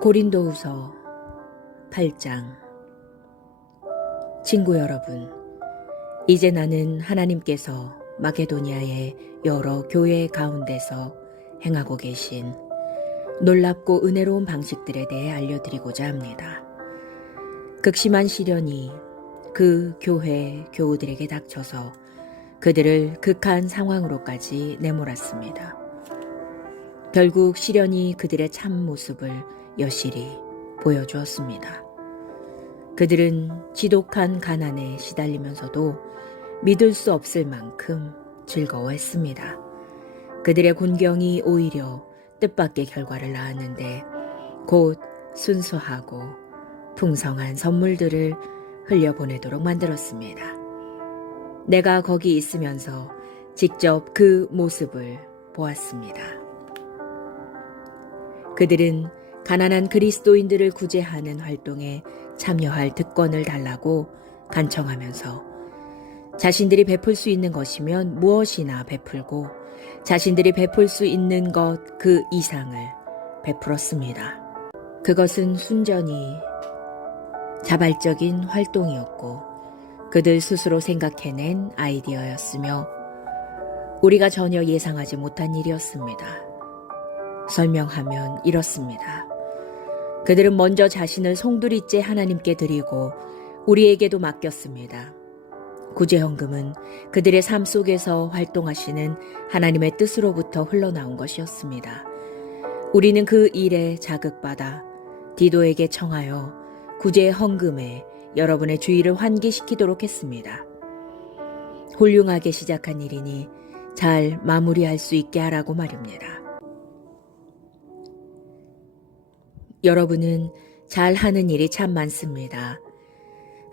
고린도후서 8장. 친구 여러분, 이제 나는 하나님께서 마게도니아의 여러 교회 가운데서 행하고 계신 놀랍고 은혜로운 방식들에 대해 알려드리고자 합니다. 극심한 시련이 그 교회 교우들에게 닥쳐서 그들을 극한 상황으로까지 내몰았습니다. 결국 시련이 그들의 참 모습을 여실히 보여주었습니다. 그들은 지독한 가난에 시달리면서도 믿을 수 없을 만큼 즐거워했습니다. 그들의 곤경이 오히려 뜻밖의 결과를 낳았는데 곧 순수하고 풍성한 선물들을 흘려보내도록 만들었습니다. 내가 거기 있으면서 직접 그 모습을 보았습니다. 그들은 가난한 그리스도인들을 구제하는 활동에 참여할 특권을 달라고 간청하면서 자신들이 베풀 수 있는 것이면 무엇이나 베풀고 자신들이 베풀 수 있는 것 그 이상을 베풀었습니다. 그것은 순전히 자발적인 활동이었고 그들 스스로 생각해낸 아이디어였으며 우리가 전혀 예상하지 못한 일이었습니다. 설명하면 이렇습니다. 그들은 먼저 자신을 송두리째 하나님께 드리고 우리에게도 맡겼습니다. 구제헌금은 그들의 삶 속에서 활동하시는 하나님의 뜻으로부터 흘러나온 것이었습니다. 우리는 그 일에 자극받아 디도에게 청하여 구제헌금에 여러분의 주의를 환기시키도록 했습니다. 훌륭하게 시작한 일이니 잘 마무리할 수 있게 하라고 말입니다. 여러분은 잘하는 일이 참 많습니다.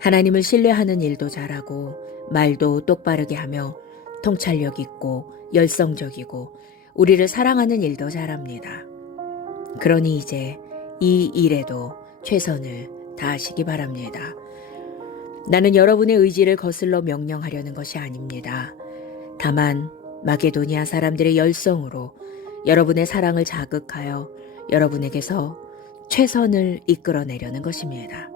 하나님을 신뢰하는 일도 잘하고 말도 똑바르게 하며 통찰력 있고 열성적이고 우리를 사랑하는 일도 잘합니다. 그러니 이제 이 일에도 최선을 다하시기 바랍니다. 나는 여러분의 의지를 거슬러 명령하려는 것이 아닙니다. 다만 마게도니아 사람들의 열성으로 여러분의 사랑을 자극하여 여러분에게서 최선을 이끌어내려는 것입니다.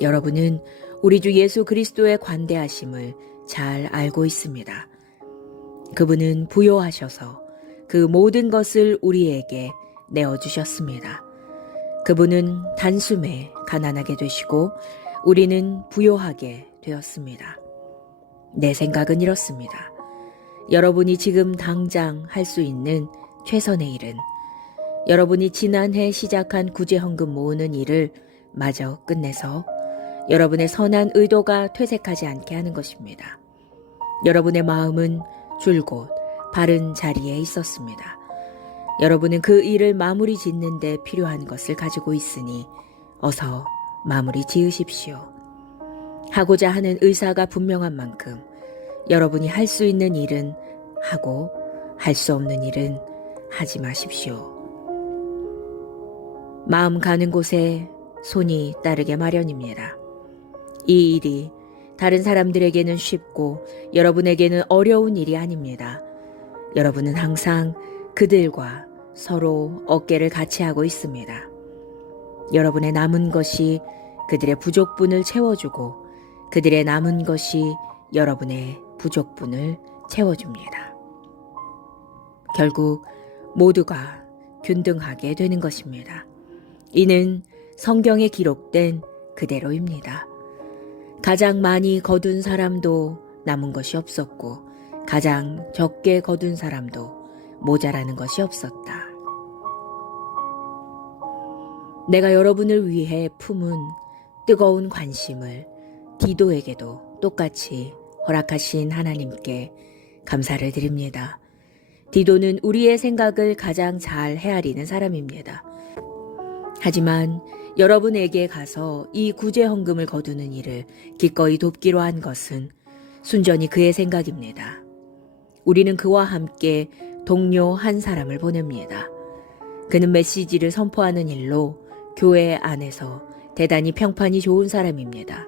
여러분은 우리 주 예수 그리스도의 관대하심을 잘 알고 있습니다. 그분은 부요하셔서 그 모든 것을 우리에게 내어주셨습니다. 그분은 단숨에 가난하게 되시고 우리는 부요하게 되었습니다. 내 생각은 이렇습니다. 여러분이 지금 당장 할 수 있는 최선의 일은 여러분이 지난해 시작한 구제헌금 모으는 일을 마저 끝내서 여러분의 선한 의도가 퇴색하지 않게 하는 것입니다. 여러분의 마음은 줄곧 바른 자리에 있었습니다. 여러분은 그 일을 마무리 짓는 데 필요한 것을 가지고 있으니 어서 마무리 지으십시오. 하고자 하는 의사가 분명한 만큼 여러분이 할 수 있는 일은 하고 할 수 없는 일은 하지 마십시오. 마음 가는 곳에 손이 따르게 마련입니다. 이 일이 다른 사람들에게는 쉽고 여러분에게는 어려운 일이 아닙니다. 여러분은 항상 그들과 서로 어깨를 같이 하고 있습니다. 여러분의 남은 것이 그들의 부족분을 채워주고 그들의 남은 것이 여러분의 부족분을 채워줍니다. 결국 모두가 균등하게 되는 것입니다. 이는 성경에 기록된 그대로입니다. 가장 많이 거둔 사람도 남은 것이 없었고 가장 적게 거둔 사람도 모자라는 것이 없었다. 내가 여러분을 위해 품은 뜨거운 관심을 디도에게도 똑같이 허락하신 하나님께 감사를 드립니다. 디도는 우리의 생각을 가장 잘 헤아리는 사람입니다. 하지만 여러분에게 가서 이 구제헌금을 거두는 일을 기꺼이 돕기로 한 것은 순전히 그의 생각입니다. 우리는 그와 함께 동료 한 사람을 보냅니다. 그는 메시지를 선포하는 일로 교회 안에서 대단히 평판이 좋은 사람입니다.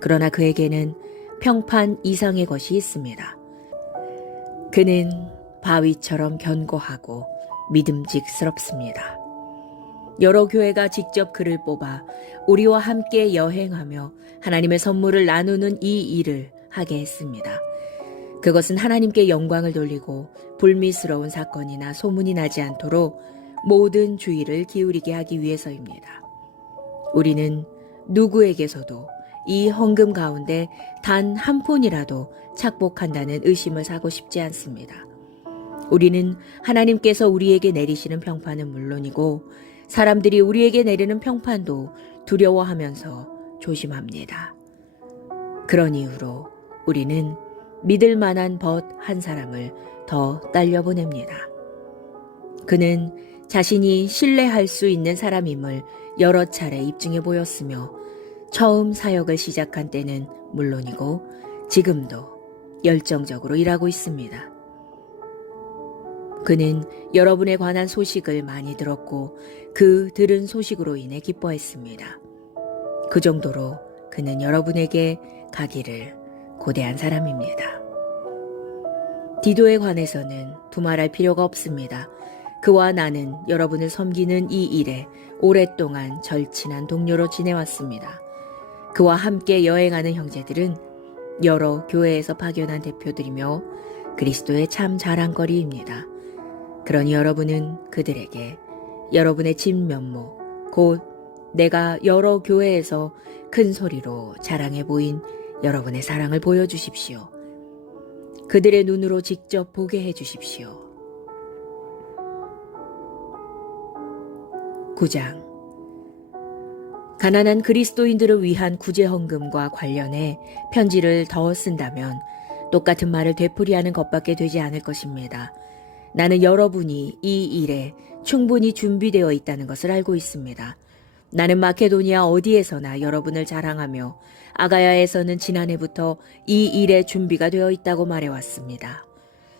그러나 그에게는 평판 이상의 것이 있습니다. 그는 바위처럼 견고하고 믿음직스럽습니다. 여러 교회가 직접 그를 뽑아 우리와 함께 여행하며 하나님의 선물을 나누는 이 일을 하게 했습니다. 그것은 하나님께 영광을 돌리고 불미스러운 사건이나 소문이 나지 않도록 모든 주의를 기울이게 하기 위해서입니다. 우리는 누구에게서도 이 헌금 가운데 단 한 푼이라도 착복한다는 의심을 사고 싶지 않습니다. 우리는 하나님께서 우리에게 내리시는 평판은 물론이고 사람들이 우리에게 내리는 평판도 두려워하면서 조심합니다. 그런 이유로 우리는 믿을 만한 벗 한 사람을 더 딸려보냅니다. 그는 자신이 신뢰할 수 있는 사람임을 여러 차례 입증해 보였으며 처음 사역을 시작한 때는 물론이고 지금도 열정적으로 일하고 있습니다. 그는 여러분에 관한 소식을 많이 들었고 그 들은 소식으로 인해 기뻐했습니다. 그 정도로 그는 여러분에게 가기를 고대한 사람입니다. 디도에 관해서는 두말할 필요가 없습니다. 그와 나는 여러분을 섬기는 이 일에 오랫동안 절친한 동료로 지내왔습니다. 그와 함께 여행하는 형제들은 여러 교회에서 파견한 대표들이며 그리스도의 참 자랑거리입니다. 그러니 여러분은 그들에게 여러분의 진면목, 곧 내가 여러 교회에서 큰 소리로 자랑해 보인 여러분의 사랑을 보여주십시오. 그들의 눈으로 직접 보게 해주십시오. 9장 가난한 그리스도인들을 위한 구제헌금과 관련해 편지를 더 쓴다면 똑같은 말을 되풀이하는 것밖에 되지 않을 것입니다. 나는 여러분이 이 일에 충분히 준비되어 있다는 것을 알고 있습니다. 나는 마케도니아 어디에서나 여러분을 자랑하며 아가야에서는 지난해부터 이 일에 준비가 되어 있다고 말해왔습니다.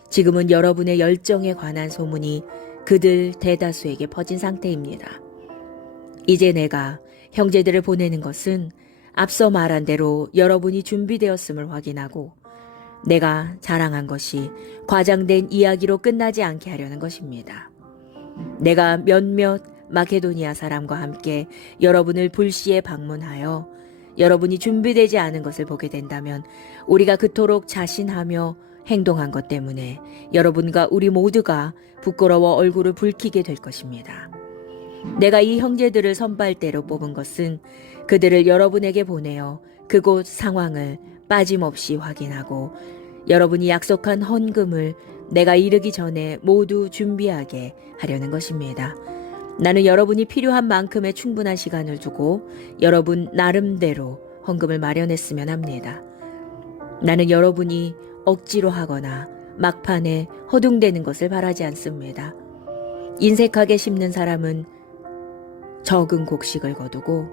지금은 여러분의 열정에 관한 소문이 그들 대다수에게 퍼진 상태입니다. 이제 내가 형제들을 보내는 것은 앞서 말한 대로 여러분이 준비되었음을 확인하고 내가 자랑한 것이 과장된 이야기로 끝나지 않게 하려는 것입니다. 내가 몇몇 마케도니아 사람과 함께 여러분을 불시에 방문하여 여러분이 준비되지 않은 것을 보게 된다면 우리가 그토록 자신하며 행동한 것 때문에 여러분과 우리 모두가 부끄러워 얼굴을 붉히게 될 것입니다. 내가 이 형제들을 선발대로 뽑은 것은 그들을 여러분에게 보내어 그곳 상황을 빠짐없이 확인하고 여러분이 약속한 헌금을 내가 이르기 전에 모두 준비하게 하려는 것입니다. 나는 여러분이 필요한 만큼의 충분한 시간을 두고 여러분 나름대로 헌금을 마련했으면 합니다. 나는 여러분이 억지로 하거나 막판에 허둥대는 것을 바라지 않습니다. 인색하게 심는 사람은 적은 곡식을 거두고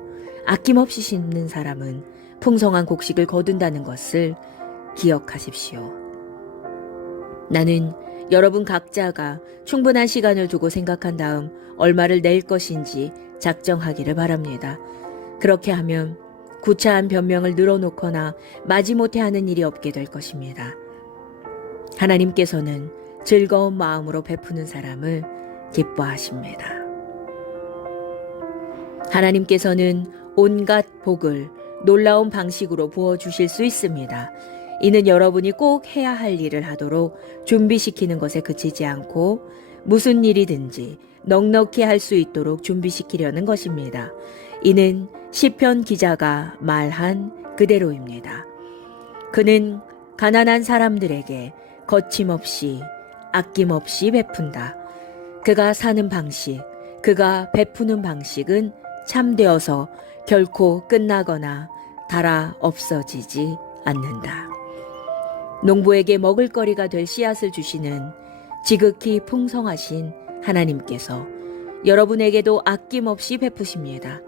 아낌없이 심는 사람은 풍성한 곡식을 거둔다는 것을 기억하십시오. 나는 여러분 각자가 충분한 시간을 두고 생각한 다음 얼마를 낼 것인지 작정하기를 바랍니다. 그렇게 하면 구차한 변명을 늘어놓거나 마지못해 하는 일이 없게 될 것입니다. 하나님께서는 즐거운 마음으로 베푸는 사람을 기뻐하십니다. 하나님께서는 온갖 복을 놀라운 방식으로 부어주실 수 있습니다. 이는 여러분이 꼭 해야 할 일을 하도록 준비시키는 것에 그치지 않고 무슨 일이든지 넉넉히 할 수 있도록 준비시키려는 것입니다. 이는 시편 기자가 말한 그대로입니다. 그는 가난한 사람들에게 거침없이 아낌없이 베푼다. 그가 사는 방식, 그가 베푸는 방식은 참되어서 결코 끝나거나 닳아 없어지지 않는다. 농부에게 먹을거리가 될 씨앗을 주시는 지극히 풍성하신 하나님께서 여러분에게도 아낌없이 베푸십니다.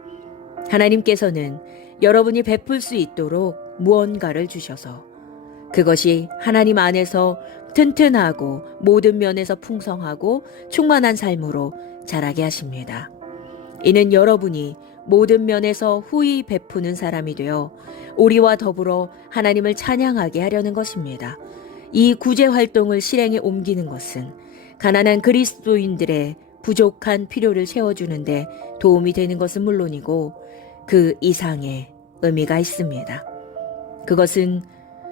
하나님께서는 여러분이 베풀 수 있도록 무언가를 주셔서 그것이 하나님 안에서 튼튼하고 모든 면에서 풍성하고 충만한 삶으로 자라게 하십니다. 이는 여러분이 모든 면에서 후히 베푸는 사람이 되어 우리와 더불어 하나님을 찬양하게 하려는 것입니다. 이 구제 활동을 실행에 옮기는 것은 가난한 그리스도인들의 부족한 필요를 채워주는데 도움이 되는 것은 물론이고 그 이상의 의미가 있습니다. 그것은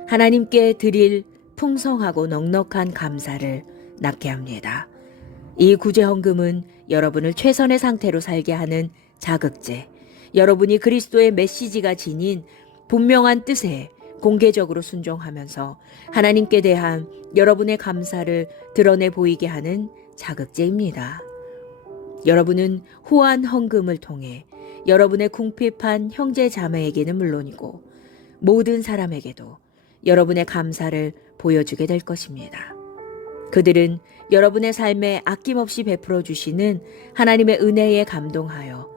하나님께 드릴 풍성하고 넉넉한 감사를 낳게 합니다. 이 구제헌금은 여러분을 최선의 상태로 살게 하는 자극제, 여러분이 그리스도의 메시지가 지닌 분명한 뜻에 공개적으로 순종하면서 하나님께 대한 여러분의 감사를 드러내 보이게 하는 자극제입니다. 여러분은 후한 헌금을 통해 여러분의 궁핍한 형제 자매에게는 물론이고 모든 사람에게도 여러분의 감사를 보여주게 될 것입니다. 그들은 여러분의 삶에 아낌없이 베풀어 주시는 하나님의 은혜에 감동하여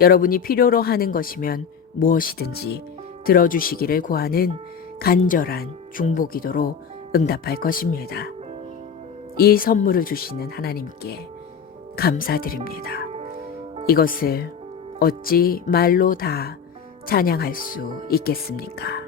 여러분이 필요로 하는 것이면 무엇이든지 들어주시기를 구하는 간절한 중보기도로 응답할 것입니다. 이 선물을 주시는 하나님께 감사드립니다. 이것을 어찌 말로 다 찬양할 수 있겠습니까?